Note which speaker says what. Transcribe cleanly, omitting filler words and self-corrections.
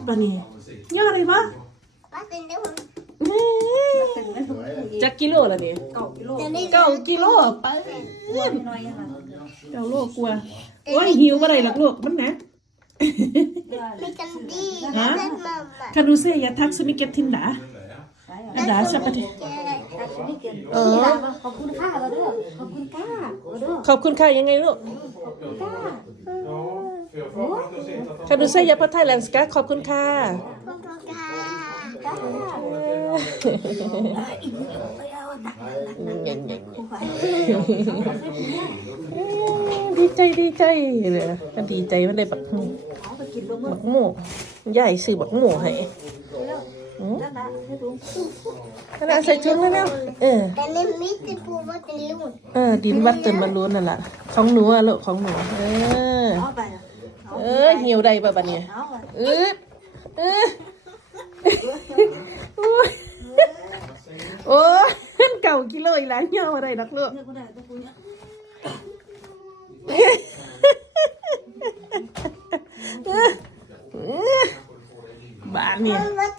Speaker 1: ปะนี่ย่ออะไรปะจักกิโลละเนี่ย9 กิโลไป9 โลกว่าโอ้ยหิวอะไรหรอกลูกมันนะฮะคานูเซ่ยาทักสมิเก็ตทินดาอันดาชอบปะที
Speaker 2: ขอบคุณค่ะเราด้วยขอบคุณค่ะเราด้วย
Speaker 1: ขอบคุณค่ะยังไงลูกคานูเซ่ยาพัทไทยแลนด์สกาขอบคุณค่ะดีใจเลยก็ดีใจมันเลยบักหมูใหญ่สื่อบักหมูให้ขนาดใส่ถุงแล้วดินวัดเติมมันล้วนนั่นแหละของหนูอะลูกของหนูหิวได้ป่ะบัดเนี่ยโอ้9 กิโลอีหลายเหี่ยวอะไรนักลูกบ้านเนี่ย